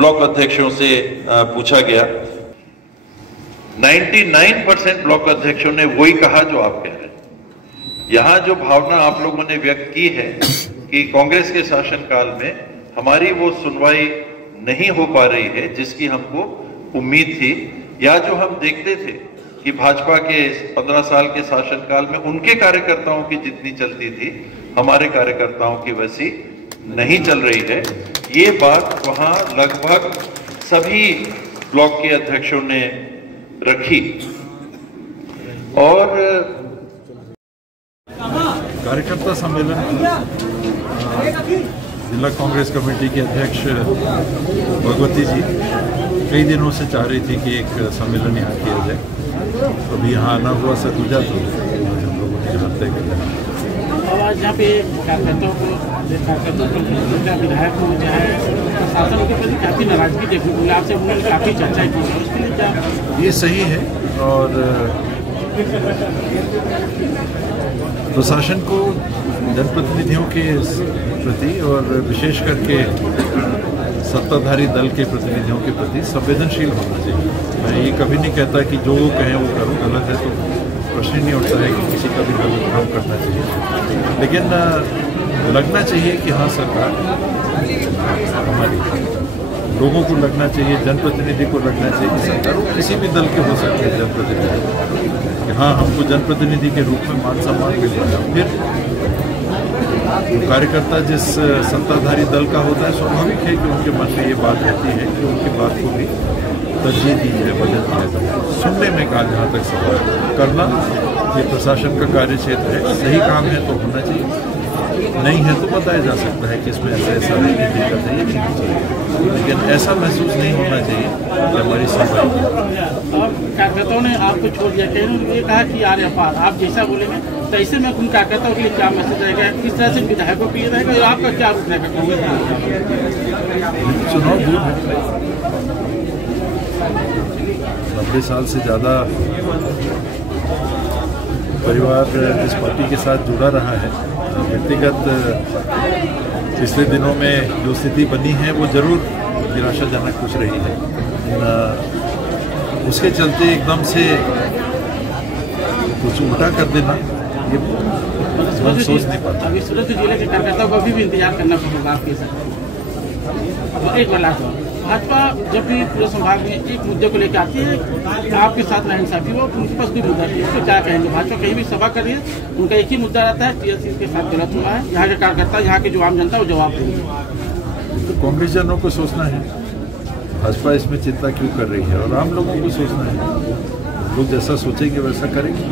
Block अध्यक्षों से पूछा गया। 99% ब्लॉक अध्यक्षों ने वही कहा जो आप कह रहे हैं। यहां जो भावना आप लोगों ने व्यक्त की है कि कांग्रेस के शासनकाल में हमारी वो सुनवाई नहीं हो पा रही है जिसकी हमको उम्मीद थी, या जो हम देखते थे कि भाजपा के 15 साल के शासनकाल में उनके कार्यकर्ताओं की जितनी चलती थी हमारे कार्यकर्ताओं की वैसी नहीं चल रही है। ये बात वहां लगभग सभी ब्लॉक के अध्यक्षों ने रखी। और कार्यकर्ता सम्मेलन जिला कांग्रेस कमेटी के अध्यक्ष भगवती जी कई दिनों से चाह रही थी कि एक सम्मेलन यहाँ किया जाए। अभी यहाँ आना हुआ सतुजा, तो हम लोगों ने यहाँ तय कर दिया। आज यहाँ पे कार्यकर्ताओं को विधायक को जो है शासन के प्रति काफी नाराजगी देखने को मिली, आपसे उन्होंने काफी चर्चा की है, उसके लिए क्या? ये सही है और प्रशासन को जनप्रतिनिधियों के प्रति और विशेष करके सत्ताधारी दल के प्रतिनिधियों के प्रति संवेदनशील होना चाहिए। मैं ये कभी नहीं कहता कि जो वो कहें वो करो, गलत है तो प्रश्न ही नहीं उठता है कि किसी का भी गलत काम करना चाहिए, लेकिन लगना चाहिए कि हाँ सरकार हमारी, लोगों को लगना चाहिए, जनप्रतिनिधि को लगना चाहिए कि सरकार वो किसी भी दल के हो सकते हैं जनप्रतिनिधि, कि हाँ हमको जनप्रतिनिधि के रूप में मान सम्मान मिल रहा है। फिर कार्यकर्ता जिस सत्ताधारी दल का होता है, स्वाभाविक है कि उनके मन में ये बात रहती है कि उनकी बात को भी तरजीह दी है, बदल दिया जाए। सुनने में कहा जहाँ तक सवाल करना, ये प्रशासन का कार्य क्षेत्र है, सही काम है तो होना चाहिए, नहीं है तो बताया जा सकता है कि इसमें ऐसा नहीं दिक्कत है, ये नहीं चाहिए, लेकिन ऐसा महसूस नहीं होना चाहिए कि हमारी सुनवाई। और कार्यकर्ताओं ने आपको छोड़ दिया, कहीं ये कहा कि यार आप जैसा बोलेंगे तो ऐसे में उन कार्यकर्ताओं के लिए क्या मैसेज रहेगा, किस तरह से विधायकों को ये रहेगा, और आपका क्या रूप रहेगा कांग्रेस? चुनाव दूर है, 90 साल से ज़्यादा परिवार जिस पार्टी के साथ जुड़ा रहा है, व्यक्तिगत पिछले दिनों में जो स्थिति बनी है वो जरूर निराशाजनक कुछ रही है। उसके चलते एकदम से कुछ उल्टा कर देना ये सोच नहीं पाता। अभी सूरत जिले के कार्यकर्ताओं को अभी भी इंतजार करना पड़ेगा आपके साथ। एक बार लास्ट भाजपा जब भी पूरे संभाग में एक मुद्दे को लेकर आती है, आपके साथ नाइंसाफी हो, उनके पास कोई मुद्दा नहीं है, उसको क्या कहेंगे? भाजपा कहीं भी सभा कर रही है, उनका एक ही मुद्दा रहता है, टीएससी के साथ गलत हुआ है, यहाँ के कार्यकर्ता, यहाँ की जो आम जनता वो जवाब देंगे। तो कांग्रेस जनों को सोचना है, भाजपा इसमें चिंता क्यों कर रही है, और आम लोगों को सोचना है, लोग जैसा सोचेंगे वैसा करेंगे।